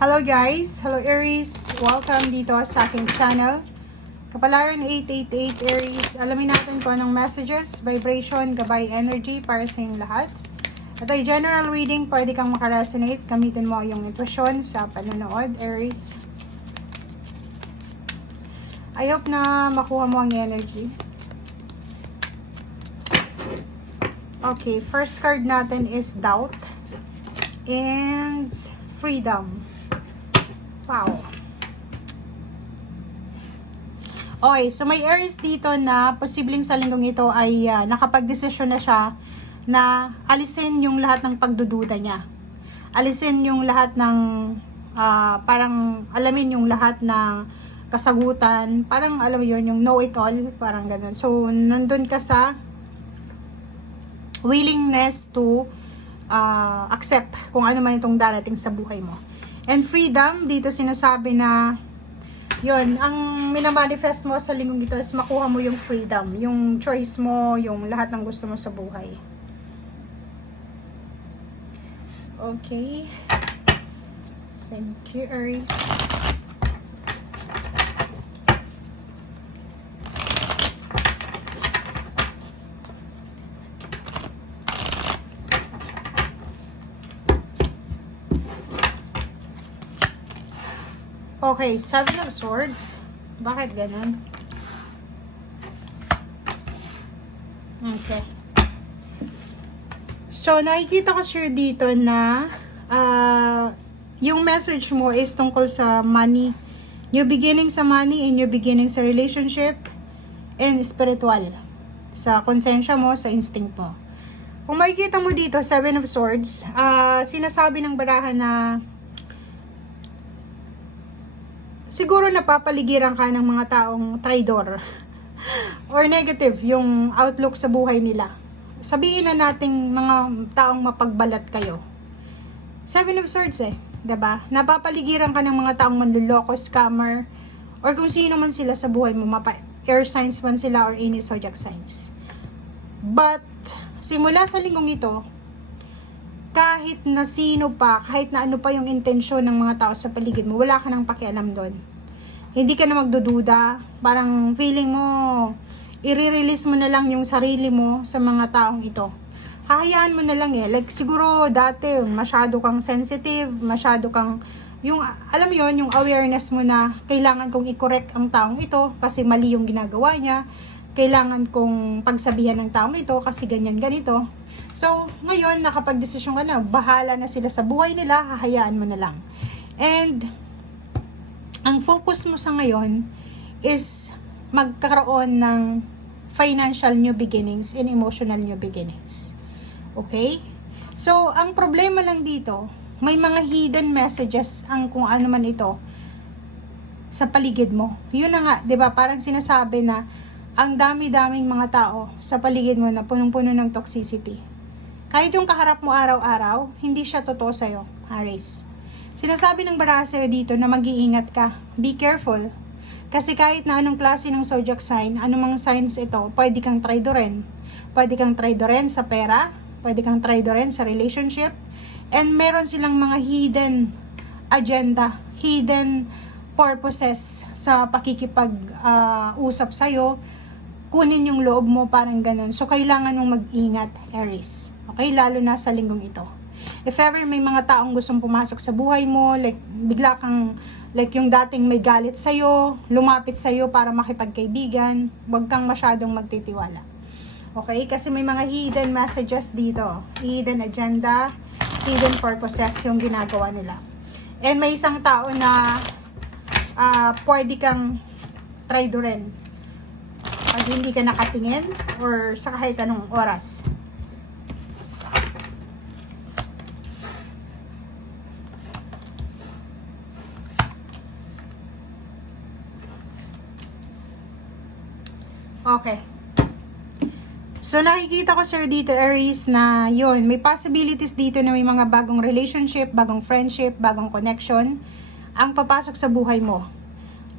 Hello guys! Hello Aries! Welcome dito sa aking channel. Kapalaran 888 Aries. Alamin natin kung anong messages, vibration, gabay, energy para sa inyong lahat. Ito ay general reading. Pwede kang makaresonate. Gamitin mo yung intuition sa panonood, Aries. I hope na makuha mo ang energy. Okay, first card natin is doubt and freedom. Wow. Okay, so may Aries dito na posibleng sa linggong ito ay nakapag-desisyon na siya na alisin yung lahat ng pagdududa niya. Alisin yung lahat ng parang alamin yung lahat ng kasagutan. Parang alam mo yun, yung know-it-all. Parang ganun. So, nandun ka sa willingness to accept kung ano man itong darating sa buhay mo. And freedom, dito sinasabi na yun, ang minamanifest mo sa linggong ito is makuha mo yung freedom, yung choice mo, yung lahat ng gusto mo sa buhay. Okay. Thank you, Aries. Okay, Seven of Swords. Bakit ganun? Okay. So, nakikita ko sure dito na yung message mo is tungkol sa money. New beginning sa money and new beginning sa relationship and spiritual. Sa konsensya mo, sa instinct mo. Kung makikita mo dito, Seven of Swords, sinasabi ng barahan na siguro napapaligiran ka ng mga taong traidor or negative yung outlook sa buhay nila. Sabihin na nating mga taong mapagbalat kayo. Seven of Swords diba? Napapaligiran ka ng mga taong manluloko, scammer, or kung sino man sila sa buhay mo, air signs man sila or any zodiac signs. But, simula sa linggong ito, kahit na sino pa, kahit na ano pa yung intensyon ng mga tao sa paligid mo, wala ka nang pakialam doon. Hindi ka na magdududa. Parang feeling mo, i-release mo na lang yung sarili mo sa mga taong ito. Hahayaan mo na lang Like siguro dati, masyado kang sensitive, masyado kang, yung, alam mo yun, yung awareness mo na kailangan kong i-correct ang taong ito kasi mali yung ginagawa niya. Kailangan kong pagsabihan ng taong ito kasi ganyan ganito. So, ngayon, nakapag-desisyon ka na, bahala na sila sa buhay nila, hahayaan mo na lang. And, ang focus mo sa ngayon is magkakaroon ng financial new beginnings and emotional new beginnings. Okay? So, ang problema lang dito, may mga hidden messages ang kung ano man ito sa paligid mo. Yun na nga, 'di ba? Parang sinasabi na ang dami-daming mga tao sa paligid mo na punong-puno ng toxicity. Kahit yung kaharap mo araw-araw, hindi siya totoo sa'yo, Aries. Sinasabi ng baraha sa'yo dito na mag-iingat ka. Be careful. Kasi kahit na anong klase ng zodiac sign, anumang signs ito, pwede kang traidorin. Pwede kang traidorin sa pera, pwede kang traidorin sa relationship, and meron silang mga hidden agenda, hidden purposes sa pakikipag-usap sa'yo, kunin yung loob mo, parang ganun. So, kailangan mong mag-ingat, Aries. Okay? Lalo na sa linggong ito. If ever may mga taong gustong pumasok sa buhay mo, like, bigla kang, like yung dating may galit sa'yo, lumapit sa'yo para makipagkaibigan, huwag kang masyadong magtitiwala. Okay? Kasi may mga hidden messages dito. Hidden agenda, hidden purposes yung ginagawa nila. And may isang tao na pwede kang traidorin pag hindi ka nakatingin or sa kahit anong oras. Okay. So, nakikita ko sir dito, Aries, na yun, may possibilities dito na may mga bagong relationship, bagong friendship, bagong connection ang papasok sa buhay mo.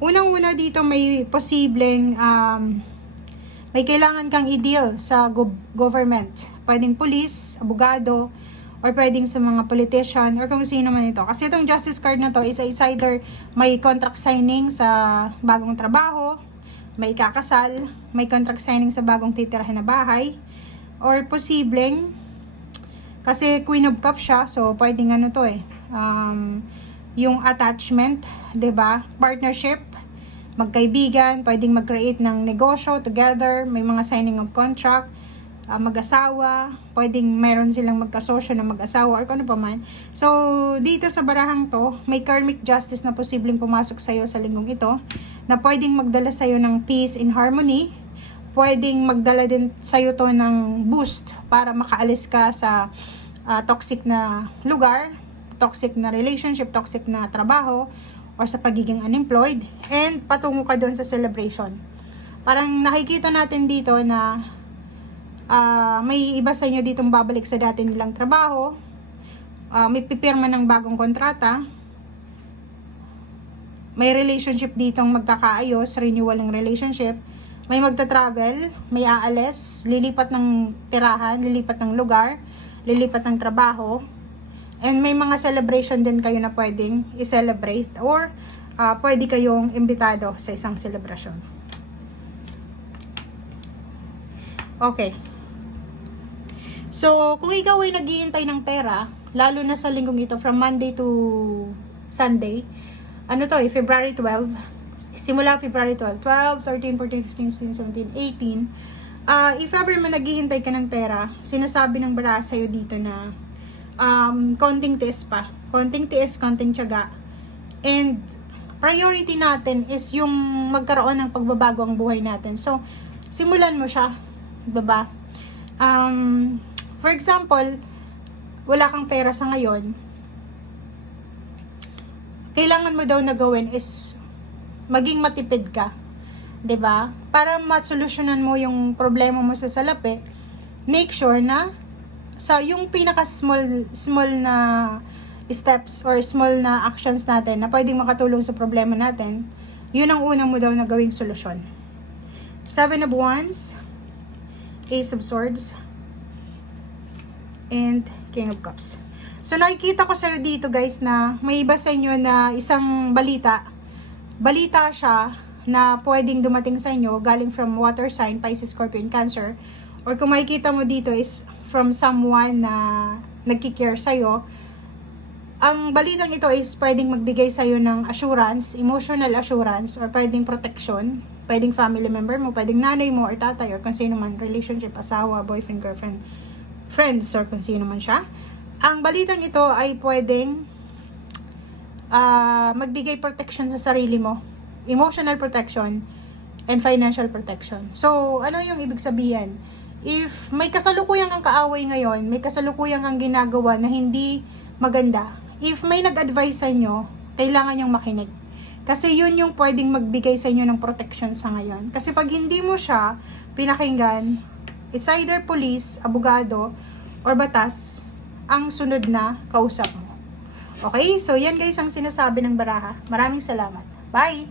Unang-una dito may posibleng may kailangan kang i-deal sa government. Pwedeng police, abogado, or pwedeng sa mga politician, or kung sino man ito. Kasi itong justice card na to is either may contract signing sa bagong trabaho, may kakasal, may contract signing sa bagong titirahan na bahay, or posibleng, kasi Queen of Cups siya, so pwedeng ano to yung attachment, 'di ba? Partnership, magkaibigan, pwedeng mag-create ng negosyo together, may mga signing of contract, mag-asawa, pwedeng meron silang magkasosyo na mag-asawa or kung ano pa man. So, dito sa barahang to, may karmic justice na posibleng pumasok sa'yo sa linggong ito, na pwedeng magdala sa'yo ng peace and harmony, pwedeng magdala din sa'yo to ng boost para makaalis ka sa toxic na lugar, toxic na relationship, toxic na trabaho, or sa pagiging unemployed, and patungo ka doon sa celebration. Parang nakikita natin dito na may iba sa inyo ditong babalik sa dati nilang trabaho, may pipirma ng bagong kontrata, may relationship ditong magkakaayos, renewal ng relationship, may magta-travel, may aalis, lilipat ng tirahan, lilipat ng lugar, lilipat ng trabaho, and may mga celebration din kayo na pwedeng i-celebrate, or pwede kayong imbitado sa isang celebration. Okay. So, kung ikaw ay naghihintay ng pera, lalo na sa linggong ito, from Monday to Sunday, ano to February 12, simula February 12, 13, 14, 15, 16, 17, 18, if ever man naghihintay ka ng pera, sinasabi ng baraha sa'yo dito na konting tiis pa, konting tiis, konting tiyaga, and priority natin is yung magkaroon ng pagbabago ang buhay natin. So, simulan mo siya, diba? For example, wala kang pera sa ngayon, kailangan mo daw na gawin is maging matipid ka, 'di ba? Para masolusyonan mo yung problema mo sa salapi, make sure na sa yung pinaka small na steps or small na actions natin na pwedeng makatulong sa problema natin, yun ang una mo daw na gawing solusyon. 7 of Wands, Ace of Swords, and King of Cups. So, nakikita ko sa'yo dito guys na may iba sa inyo na isang balita. Balita siya na pwedeng dumating sa inyo galing from water sign, Pisces, Scorpio, and Cancer. Or kung makikita mo dito is from someone na nagkikare sa'yo. Ang balitang ito is pwedeng magbigay sa'yo ng assurance, emotional assurance, or pwedeng protection. Pwedeng family member mo, pwedeng nanay mo or tatay, or kung sino man, relationship, asawa, boyfriend, girlfriend, friends, or kung sino man siya. Ang balitang ito ay pwedeng magbigay protection sa sarili mo, emotional protection and financial protection. So, ano yung ibig sabihin? If may kasalukuyang kang kaaway ngayon, may kasalukuyang kang ginagawa na hindi maganda, if may nag-advise sa inyo, kailangan yung makinig. Kasi yun yung pwedeng magbigay sa inyo ng protection sa ngayon. Kasi pag hindi mo siya pinakinggan, it's either police, abogado, or batas ang sunod na kausap mo. Okay? So, yan guys ang sinasabi ng baraha. Maraming salamat. Bye!